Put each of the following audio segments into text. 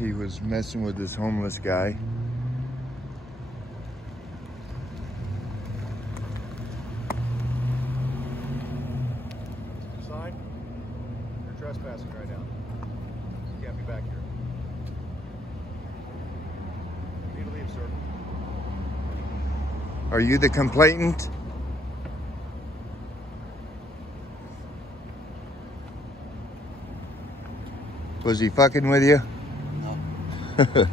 He was messing with this homeless guy. Sign. You're trespassing right now. You can't be back here. You need to leave, sir. Are you the complainant? Was he fucking with you? No. And where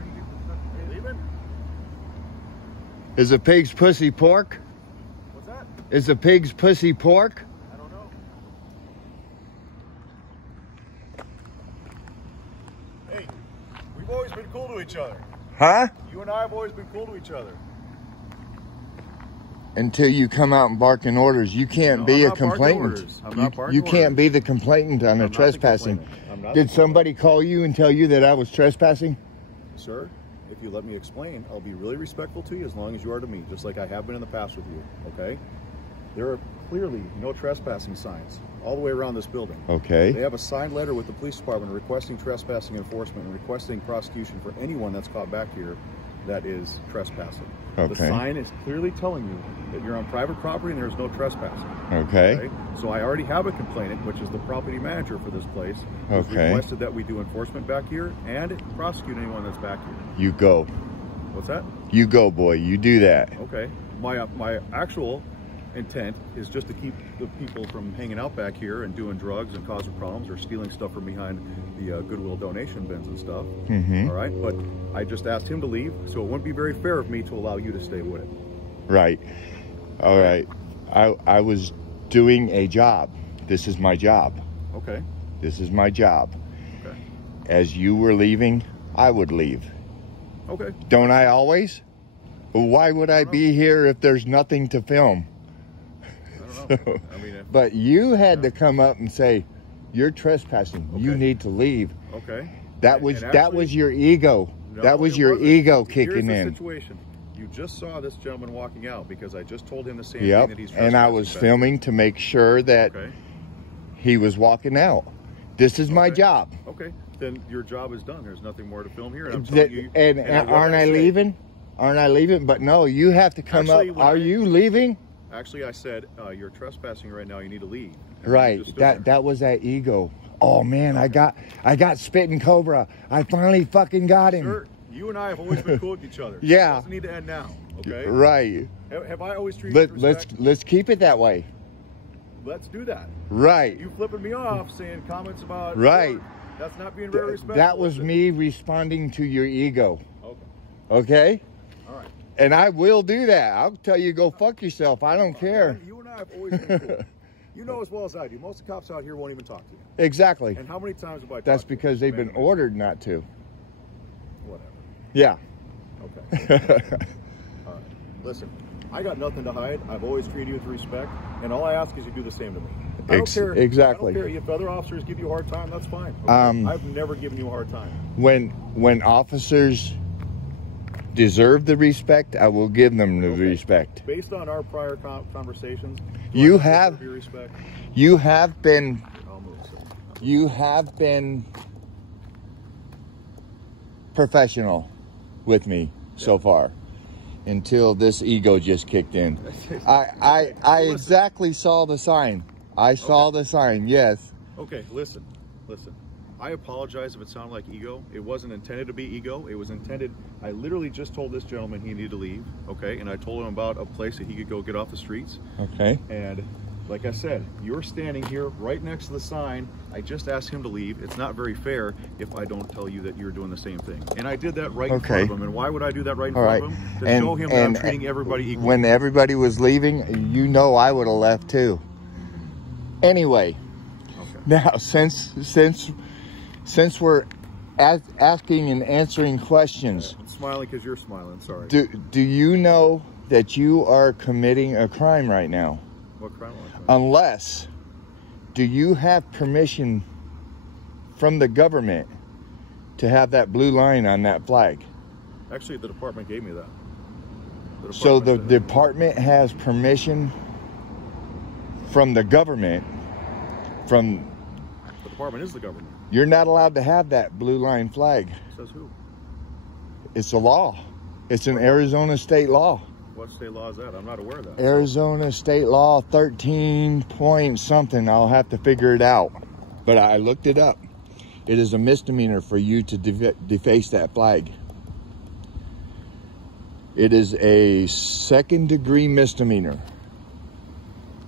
do you get the stuff? Are you leaving? Is a pig's pussy pork? What's that? Is a pig's pussy pork? I don't know. Hey, we've always been cool to each other. Huh? You and I have always been cool to each other. Until you come out and barking orders. You can't be a complainant. You can't be the complainant on a trespassing. Did somebody call you and tell you that I was trespassing? Sir, if you let me explain, I'll be really respectful to you as long as you are to me, just like I have been in the past with you, okay? There are clearly no trespassing signs all the way around this building. Okay. They have a signed letter with the police department requesting trespassing enforcement and requesting prosecution for anyone that's caught back here that is trespassing. Okay. The sign is clearly telling you that you're on private property and there's no trespassing. Okay. So I already have a complainant, which is the property manager for this place, who's requested that we do enforcement back here and prosecute anyone that's back here. You go. What's that? You go, boy. You do that. Okay. My actual intent is just to keep the people from hanging out back here and doing drugs and causing problems or stealing stuff from behind the Goodwill donation bins and stuff. All right, but I just asked him to leave, so it wouldn't be very fair of me to allow you to stay with it. Right. All right. I was doing a job. This is my job. Okay. This is my job. Okay. As you were leaving, I would leave. Okay. Don't I always? Why would I be here if there's nothing to film? I don't know. I mean, But you had to come up and say, "You're trespassing. Okay. You need to leave." Okay. That was your ego. No, that was it your wasn't. ego Here's kicking the in. Situation. You just saw this gentleman walking out because I just told him the same thing that he's and I was back. filming to make sure that he was walking out. This is my job. Okay. Then your job is done. There's nothing more to film here. And I'm telling you, and aren't I leaving? Aren't I leaving? But no, you have to come up. Are you leaving? Actually, I said, you're trespassing right now. You need to leave. Right. That was that ego. Oh man, I got Spittincobra. I finally fucking got him. Sir, you and I have always been cool with each other. Yeah. It doesn't need to end now. Okay. Right. Have I always treated you with respect? Let's keep it that way. Let's do that. Right. You flipping me off, saying comments about right. That's not being very respectful. That was me responding to your ego. Okay. Okay. All right. And I will do that. I'll tell you, go fuck yourself. I don't care. You and I have always been cool. You know as well as I do. Most of the cops out here won't even talk to you. Exactly. And how many times have I talked That's to you? because they've been ordered not to. Whatever. Yeah. Okay. All right. Listen, I got nothing to hide. I've always treated you with respect, and all I ask is you do the same to me. I don't care. Exactly. I don't care if other officers give you a hard time. That's fine. Okay? I've never given you a hard time. When officers deserve the respect, I will give them the respect. Based on our prior conversations, you have been professional with me so far until this ego just kicked in. I exactly saw the sign. I saw the sign. Yes. Okay, listen. I apologize if it sounded like ego. It wasn't intended to be ego. It was intended, I literally just told this gentleman he needed to leave, okay? And I told him about a place that he could go get off the streets. Okay. And like I said, you're standing here right next to the sign. I just asked him to leave. It's not very fair if I don't tell you that you're doing the same thing. And I did that right in front of him. And why would I do that right in front of him? To show him that I'm treating everybody equally. When everybody was leaving, you know I would have left too. Anyway, now since we're asking and answering questions. I'm smiling because you're smiling, sorry. Do you know that you are committing a crime right now? What crime? Unless, do you have permission from the government to have that blue line on that flag? Actually, the department gave me that. So the department has permission from the government, from department is the government. You're not allowed to have that blue line flag. Says who? It's a law. It's an Arizona state law. What state law is that? I'm not aware of that. Arizona state law 13 point something. I'll have to figure it out. But I looked it up. It is a misdemeanor for you to deface that flag. It is a second-degree misdemeanor.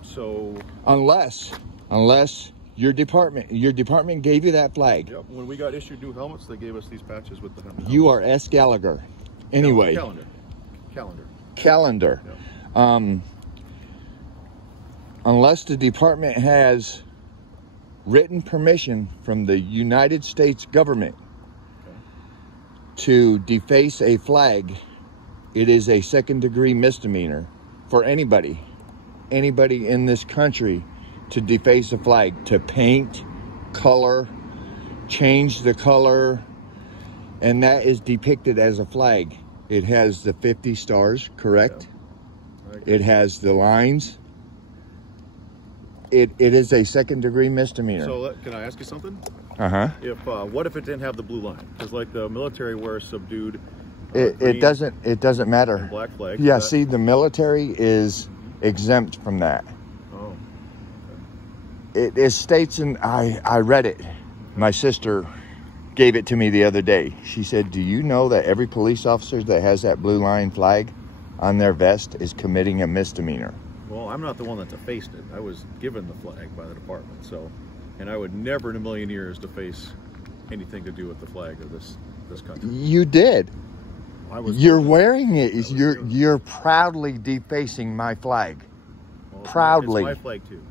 So unless your department gave you that flag. Yep. When we got issued new helmets, they gave us these patches with the helmet. You are S. Gallagher. Anyway. Calendar. Yep. Unless the department has written permission from the United States government to deface a flag, it is a second-degree misdemeanor for anybody in this country to deface a flag, to paint, color, change the color, and that is depicted as a flag. It has the 50 stars, correct? Yeah. It has the lines. It is a second-degree misdemeanor. So can I ask you something? If what if it didn't have the blue line? Because like the military wears subdued. It doesn't matter. Black flag. Yeah. See, the military is exempt from that. Oh. Okay. It states, and I read it. My sister gave it to me the other day. She said, "Do you know that every police officer that has that blue line flag on their vest is committing a misdemeanor?" Well, I'm not the one that defaced it. I was given the flag by the department, and I would never in a million years deface anything to do with the flag of this country. You did. You're wearing it. You're proudly defacing my flag. Well, proudly. It's my flag too.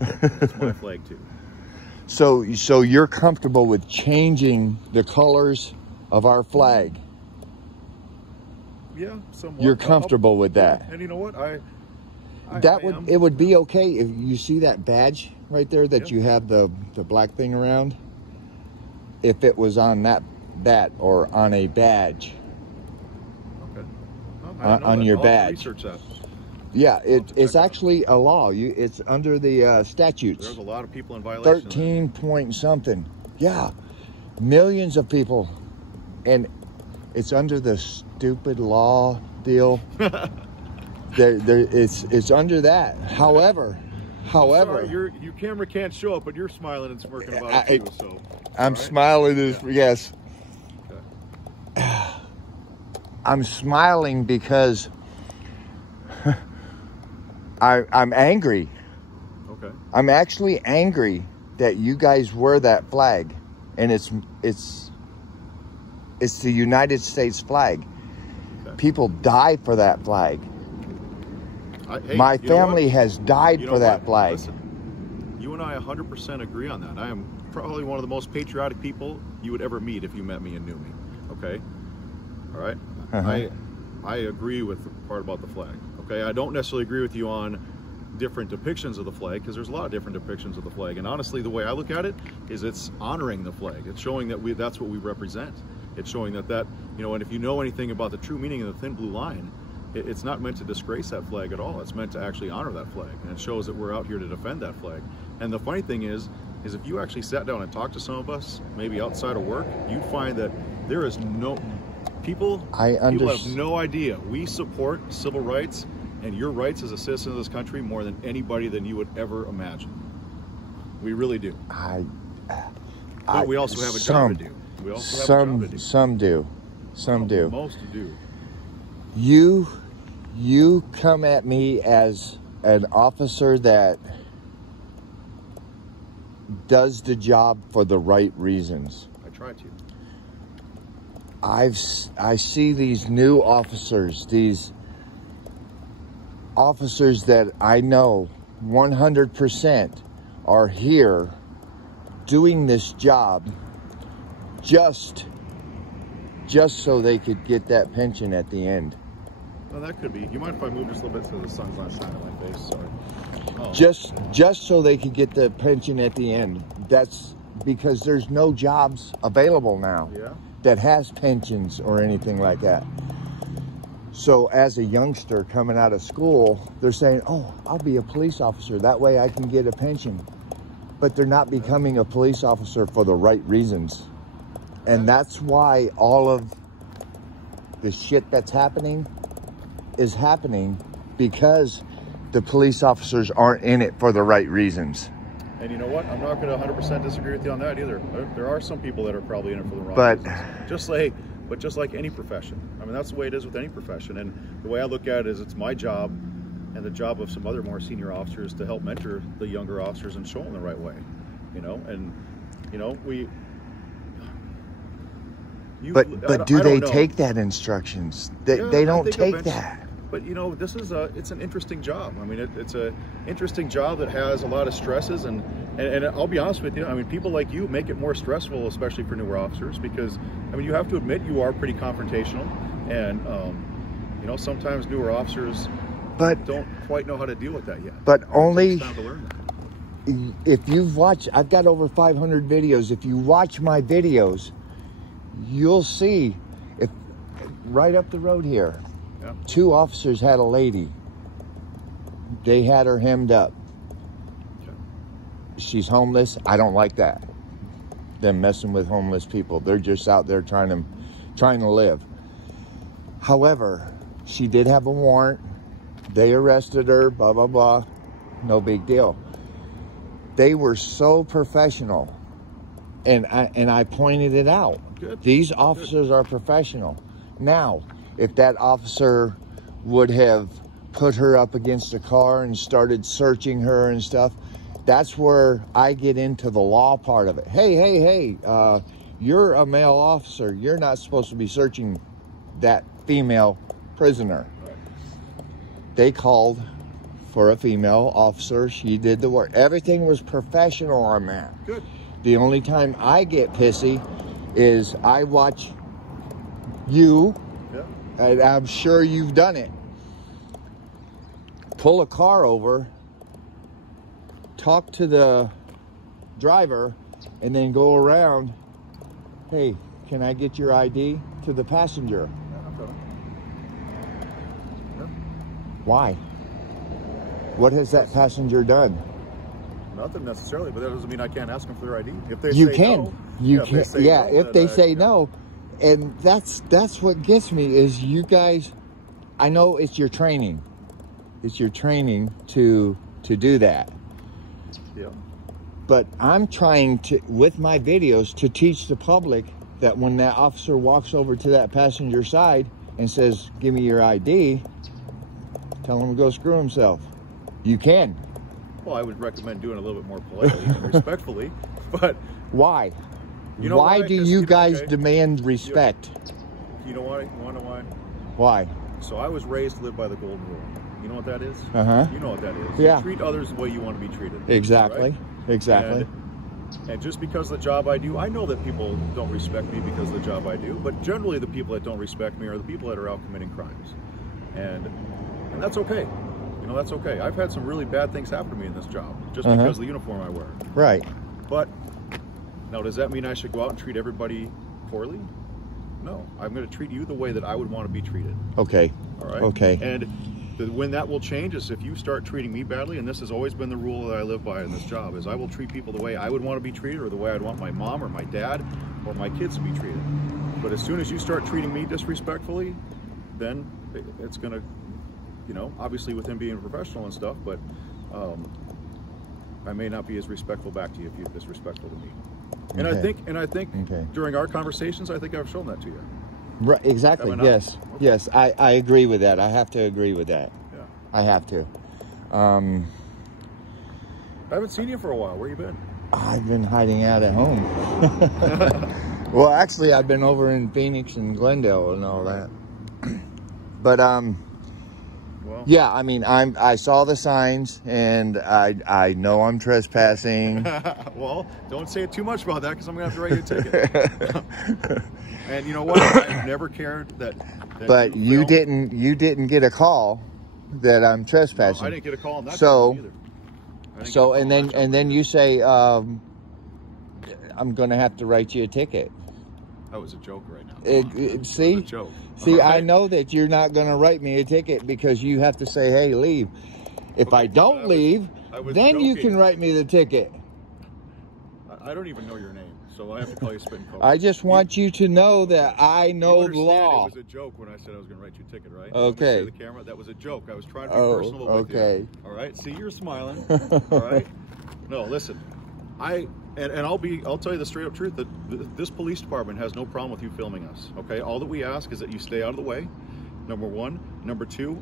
It's my flag too. So you're comfortable with changing the colors of our flag? Yeah, somewhat. You're comfortable with that? And you know what? It would be okay if you see that badge right there that you have the black thing around. If it was on that or on a badge. Okay. Well, on your badge. Research that. Yeah, it's actually a law. It's under the statutes. There's a lot of people in violation. 13 point something. Yeah, millions of people, and it's under the stupid law deal. It's under that. However, sorry, your camera can't show it, but you're smiling and smirking about it too. So I'm smiling. Yes. Okay. I'm smiling because I'm angry. Okay. I'm actually angry that you guys wear that flag, and it's the United States flag. Okay. People die for that flag. My family has died for that flag. Listen, you and I 100% agree on that. I am probably one of the most patriotic people you would ever meet if you met me and knew me. Okay? All right? I agree with the part about the flag. Okay? I don't necessarily agree with you on different depictions of the flag, because there's a lot of different depictions of the flag. And honestly, the way I look at it is it's honoring the flag. It's showing that that's what we represent. It's showing that, and if you know anything about the true meaning of the thin blue line, it's not meant to disgrace that flag at all. It's meant to actually honor that flag, and it shows that we're out here to defend that flag. And the funny thing is if you actually sat down and talked to some of us, maybe outside of work, you'd find that there is people have no idea. We support civil rights and your rights as a citizen of this country more than anybody than you would ever imagine. We really do. But we also have a job to do. We also have a job to do. Some do. Some do. Most do. You come at me as an officer that does the job for the right reasons. I try to. I see these new officers, these officers that I know 100% are here doing this job just so they could get that pension at the end. Well, that could be. You mind if I move just a little bit so the sun's not shining on my face? Sorry. Oh. Just so they could get the pension at the end. That's because there's no jobs available now that has pensions or anything like that. So as a youngster coming out of school, they're saying, "Oh, I'll be a police officer. That way I can get a pension." but they're not becoming a police officer for the right reasons. And that's why all of the shit that's happening is happening, because the police officers aren't in it for the right reasons. And you know what? I'm not going to 100% disagree with you on that either. There are some people that are probably in it for the wrong reasons. Just like any profession. I mean, that's the way it is with any profession. And the way I look at it is, it's my job and the job of some other more senior officers to help mentor the younger officers and show them the right way. You know, and you know, But do they take that instructions? They don't take that. But you know, this is it's an interesting job. I mean, it's a interesting job that has a lot of stresses, and I'll be honest with you. I mean, people like you make it more stressful, especially for newer officers, because I mean, you have to admit you are pretty confrontational, and you know, sometimes newer officers don't quite know how to deal with that yet. But only it's time to learn that. If you've watched, I've got over 500 videos. If you watch my videos, you'll see, if right up the road here, yeah, 2 officers had a lady. They had her hemmed up. Okay. She's homeless. I don't like that. Them messing with homeless people. They're just out there trying to live. However, she did have a warrant. They arrested her, blah, blah, blah. No big deal. They were so professional. And I pointed it out. Good. These officers are professional. Now, if that officer would have put her up against a car and started searching her and stuff, that's where I get into the law part of it. Hey, you're a male officer. You're not supposed to be searching that female prisoner. Right. They called for a female officer. She did the work. Everything was professional on that. Good. The only time I get pissy is I watch you, and I'm sure you've done it, pull a car over, talk to the driver, and then go around, hey, can I get your ID, to the passenger? Yeah, I'm coming. Yeah. Why? What has that passenger done? Nothing necessarily, but that doesn't mean I can't ask them for their ID. If they You say can. no, You if can. they say Yeah, no, if they say yeah. no. And that's what gets me, is you guys, I know it's your training. It's your training to do that. Yeah. But I'm trying to, with my videos, to teach the public that when that officer walks over to that passenger side and says, give me your ID, tell him to go screw himself. You can. Well, I would recommend doing it a little bit more politely and respectfully, but... Why? You know why do you guys okay, demand respect? You know why? You want to know why? Why? So I was raised to live by the golden rule. You know what that is? Uh-huh. You know what that is. Yeah. You treat others the way you want to be treated. Exactly. Right? Exactly. And just because of the job I do, I know that people don't respect me because of the job I do, but generally the people that don't respect me are the people that are out committing crimes. And that's okay. You know, that's okay. I've had some really bad things happen to me in this job, just because of the uniform I wear. Right. But now, does that mean I should go out and treat everybody poorly? No. I'm going to treat you the way that I would want to be treated. Okay. All right? Okay. And when that will change is if you start treating me badly, and this has always been the rule that I live by in this job, is I will treat people the way I would want to be treated, or the way I'd want my mom or my dad or my kids to be treated. But as soon as you start treating me disrespectfully, then it's going to, you know, obviously with him being a professional and stuff, but I may not be as respectful back to you if you're disrespectful to me. And Okay. I think Okay. during our conversations, I think I've shown that to you. Right, exactly. Yes. Okay. Yes, I agree with that. I have to agree with that. Yeah. I have to. I haven't seen you for a while. Where you been? I've been hiding out at home. Well, actually, I've been over in Phoenix and Glendale and all that. But well, yeah, I mean, I saw the signs, and I know I'm trespassing. well, don't say too much about that, because I'm gonna have to write you a ticket. And you know what? I've never cared that but you didn't get a call that I'm trespassing. No, I didn't get a call on that. So either. So and then you say I'm gonna have to write you a ticket. That was a joke right now. See? That was a joke. See, Right. I know that you're not going to write me a ticket because you have to say, hey, leave. If I don't leave, then you can write me the ticket. I don't even know your name, so I have to call you Spittincobra. I just want you to know that I know the law. It was a joke when I said I was going to write you a ticket, right? Okay. The camera, that was a joke. I was trying to be personal with you. All right. See, you're smiling. All right. No, listen. I'll tell you the straight up truth that this police department has no problem with you filming us. Okay. All that we ask is that you stay out of the way. Number one. Number two,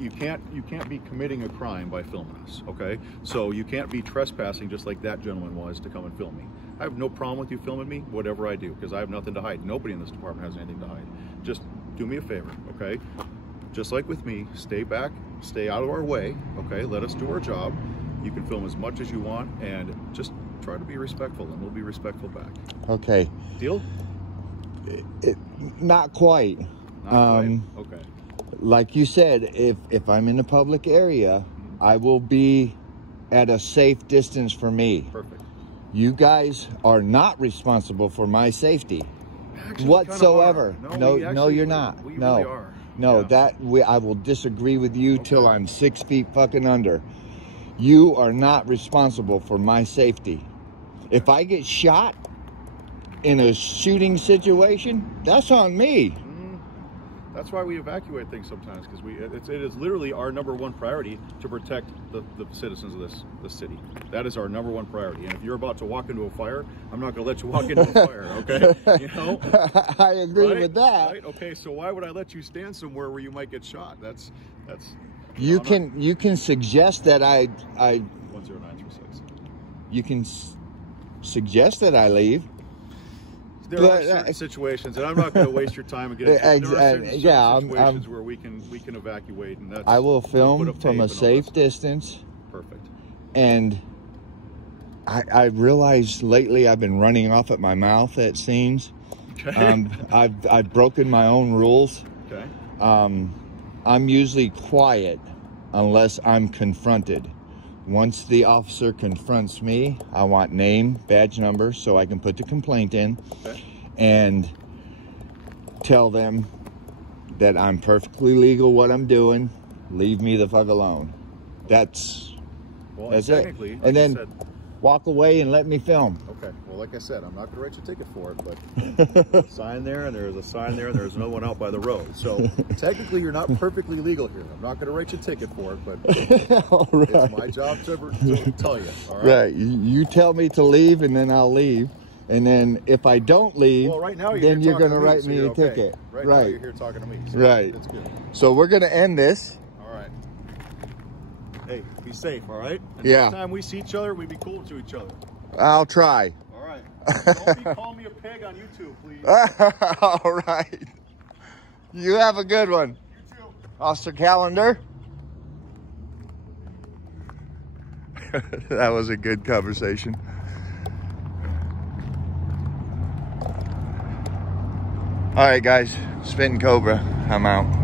you can't be committing a crime by filming us, okay? So you can't be trespassing just like that gentleman was to come and film me. I have no problem with you filming me, whatever I do, because I have nothing to hide. Nobody in this department has anything to hide. Just do me a favor, okay? Just like with me, stay back, stay out of our way, okay? Let us do our job. You can film as much as you want, and just try to be respectful, and we'll be respectful back. Okay. Deal? Not quite. Okay. Like you said, if I'm in a public area, I will be at a safe distance from me. Perfect. You guys are not responsible for my safety Actually, whatsoever. No, you're not. We no, really are. No, yeah. I will disagree with you till I'm 6 feet fucking under. You are not responsible for my safety. If I get shot in a shooting situation, that's on me. That's why we evacuate things sometimes, because it is literally our #1 priority to protect the citizens of this city. That is our #1 priority. And if you're about to walk into a fire, I'm not going to let you walk into a fire, okay? You know? I agree with that. Right? Okay, so why would I let you stand somewhere where you might get shot? That's. You can suggest that I 10936. You can suggest that I leave. There are certain situations, and I'm not going to waste your time and get into situations where we can evacuate, and that's. I will film from a safe distance. Perfect. And I realized lately I've been running off at my mouth at scenes. Okay. I've broken my own rules. Okay. I'm usually quiet unless I'm confronted. Once the officer confronts me, I want name, badge number, so I can put the complaint in and tell them that I'm perfectly legal what I'm doing. Leave me the fuck alone. That's it. And then walk away and let me film. Okay. Well, like I said, I'm not going to write you a ticket for it, but sign there, and there's a sign there, and there's no one out by the road. So technically, you're not perfectly legal here. I'm not going to write you a ticket for it, but it's my job to tell you. All right. Right. You tell me to leave, and then I'll leave. And then if I don't leave, then you're going to write me a ticket. Right now, you're here talking to me. So right. That's good. So we're going to end this. All right. Hey, be safe, all right? And yeah. Next time we see each other, we be cool to each other. I'll try. All right. Don't be calling me a pig on YouTube, please. All right. You have a good one. You too. Officer Calendar. That was a good conversation. All right, guys. Spittincobra. I'm out.